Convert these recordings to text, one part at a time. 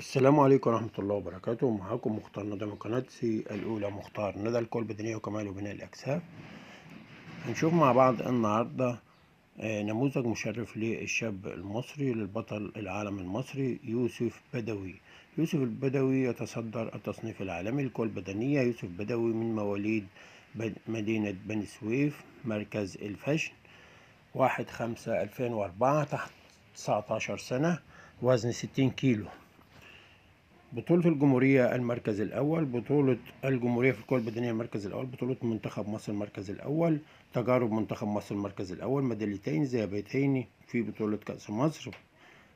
السلام عليكم ورحمة الله وبركاته. معاكم مختار ندى من قناتي الأولى مختار ندى القوة البدنية وكمال وبناء الأجسام. هنشوف مع بعض النهاردة نموذج مشرف للشاب المصري للبطل العالم المصري يوسف بدوي. يوسف البدوي يتصدر التصنيف العالمي للقوة البدنية. يوسف بدوي من مواليد مدينة بني سويف مركز الفشن 1/5/2004 تحت 19 سنة وزن 60 كيلو. بطولة الجمهورية المركز الأول، بطولة الجمهورية في القوى البدنية المركز الأول، بطولة منتخب مصر المركز الأول، تجارب منتخب مصر المركز الأول، ميداليتين ذهبيتين في بطولة كأس مصر،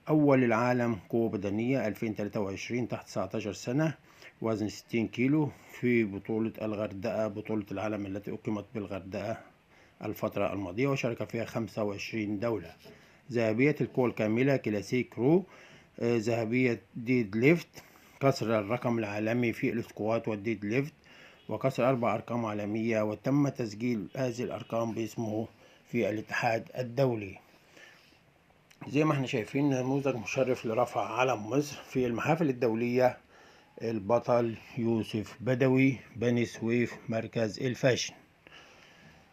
أول العالم قوة بدنية 2023 تحت 19 سنة وزن 60 كيلو في بطولة الغردقة، بطولة العالم التي أقيمت بالغردقة الفترة الماضية وشارك فيها 25 دولة. ذهبية القوى الكاملة كلاسيك رو، ذهبية ديد ليفت، كسر الرقم العالمي في الاسكوات والديد ليفت وكسر 4 أرقام عالمية، وتم تسجيل هذه الأرقام باسمه في الاتحاد الدولي. زي ما احنا شايفين نموذج مشرف لرفع علم مصر في المحافل الدولية، البطل يوسف بدوي بني سويف مركز الفاشن.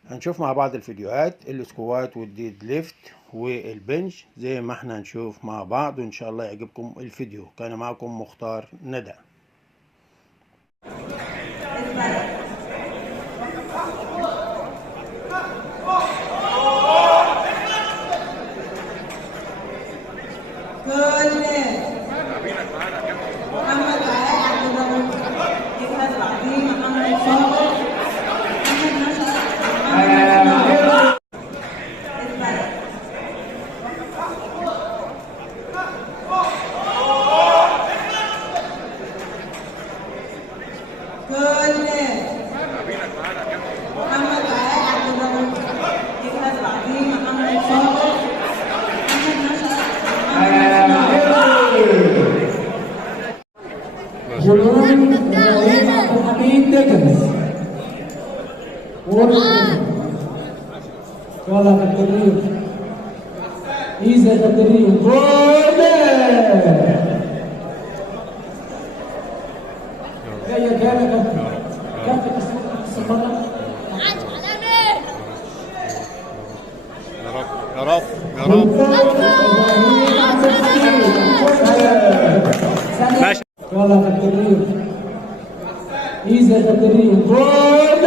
هنشوف مع بعض الفيديوهات الاسكوات والديد ليفت والبنش زي ما احنا هنشوف مع بعض، وان شاء الله يعجبكم الفيديو. كان معكم مختار ندى. يلا كابتن إيزا كابتن جول جاية كاملة كابتن السفارة يا رب يا رب ماشي. يلا كابتن إيزا كابتن جول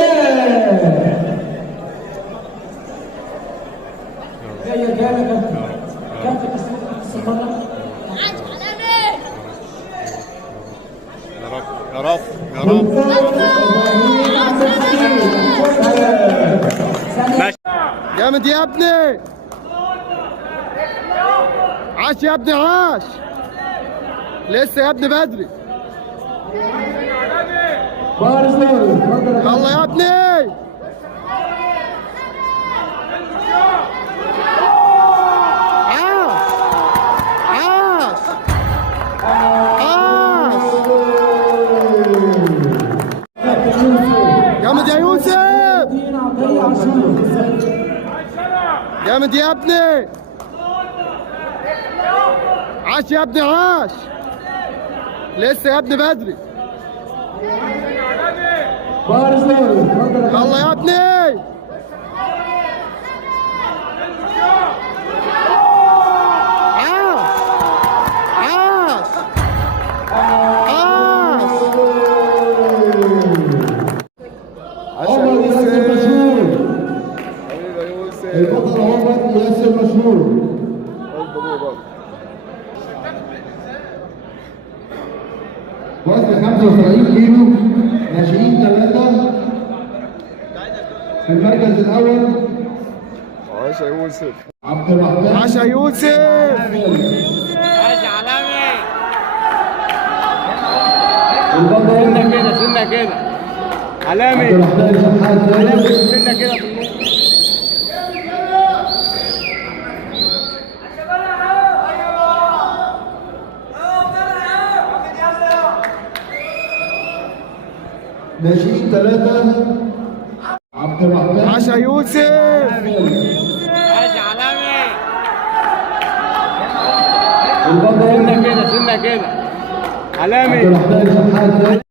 جاية كاملة كابتن السفارة يا رب يا رب ماشي. جامد يا ابني، عاش يا ابني عاش، لسه يا ابني بدري، يلا يا ابني. جامد يا يوسف، جامد يا ابني، عاش يا ابني عاش، لسه يا ابني بدري، يلا يا ابني. البطل عمر ياسر مشهور. وزن 75 كيلو، ناشئين 3 في المركز الأول. عاش يا يوسف، عبد الرحمن عاش يا يوسف، ماشي عالمي. البطل سنة كده سنة كده عالمي، عبد الرحمن شحات عالمي سنة كده في النص. ناشئين 3 عبد الرحمن عاش يا يوسف، ماشي عالمي. البطل سنة كده علامي الرحمن شحاتة